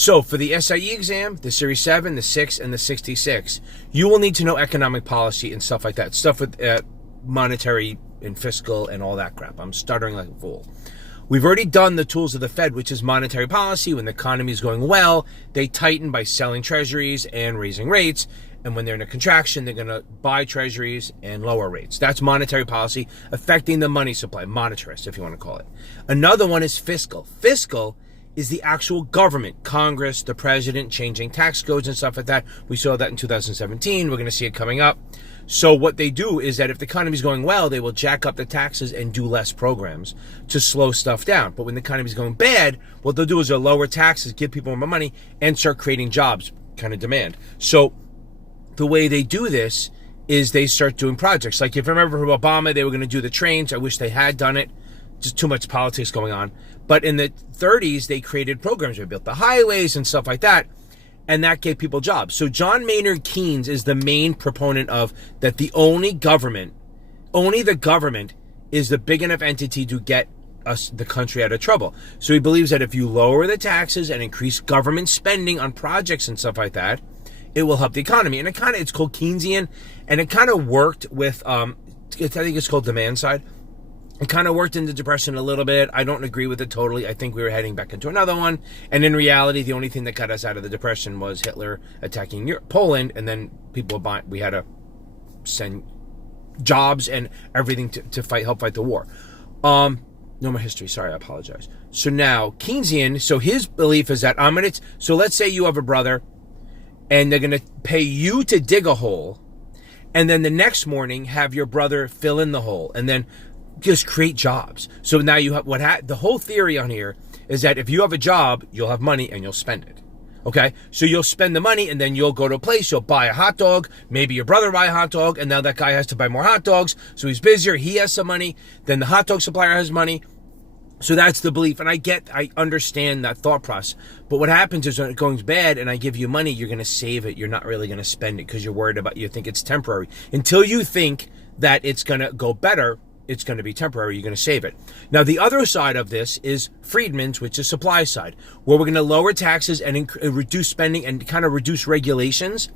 So for the SIE exam, the Series 7, the 6, and the 66, you will need to know economic policy and stuff like that. Stuff with monetary and fiscal and all that crap. I'm stuttering like a fool. We've already done the tools of the Fed, which is monetary policy. When the economy is going well, they tighten by selling treasuries and raising rates. And when they're in a contraction, they're going to buy treasuries and lower rates. That's monetary policy affecting the money supply, monetarist, if you want to call it. Another one is fiscal. Fiscal is the actual government, Congress, the president, changing tax codes and stuff like that. We saw that in 2017. We're going to see it coming up. So what they do is that if the economy is going well, they will jack up the taxes and do less programs to slow stuff down. But when the economy is going bad, what they'll do is they'll lower taxes, give people more money, and start creating jobs, kind of demand. So the way they do this is they start doing projects. Like if you remember from Obama, they were going to do the trains. I wish they had done it. Just too much politics going on. But in the 30s, they created programs. They built the highways and stuff like that. And that gave people jobs. So John Maynard Keynes is the main proponent of that only the government is the big enough entity to get the country out of trouble. So he believes that if you lower the taxes and increase government spending on projects and stuff like that, it will help the economy. And it's called Keynesian, and it kind of worked with, I think it's called demand side. It kind of worked in the Depression a little bit. I don't agree with it totally. I think we were heading back into another one. And in reality, the only thing that got us out of the Depression was Hitler attacking Poland, and then we had to send jobs and everything to help fight the war. No more history. Sorry, I apologize. So now, Keynesian, so his belief is that so let's say you have a brother, and they're going to pay you to dig a hole, and then the next morning have your brother fill in the hole, and then just create jobs. So now you have the whole theory on here is that if you have a job, you'll have money and you'll spend it. Okay? So you'll spend the money and then you'll go to a place, you'll buy a hot dog, maybe your brother buy a hot dog, and now that guy has to buy more hot dogs, so he's busier, he has some money, then the hot dog supplier has money. So that's the belief, and I understand that thought process. But what happens is when it goes bad and I give you money, you're going to save it. You're not really going to spend it because you're worried you think it's temporary. Until you think that it's going to go better, it's going to be temporary. You're going to save it. Now, the other side of this is Friedmans, which is supply side, where we're going to lower taxes and reduce spending and kind of reduce regulations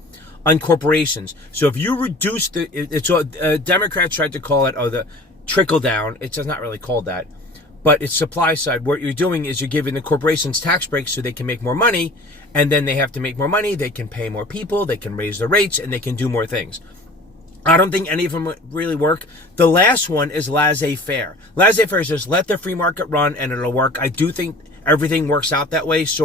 on corporations. So if you reduce Democrats tried to call it, the trickle down. It's not really called that, but it's supply side. What you're doing is you're giving the corporations tax breaks so they can make more money, and then they have to make more money. They can pay more people. They can raise the rates, and they can do more things. I don't think any of them really work. The last one is laissez-faire. Laissez-faire is just let the free market run and it'll work. I do think everything works out that way, sort of.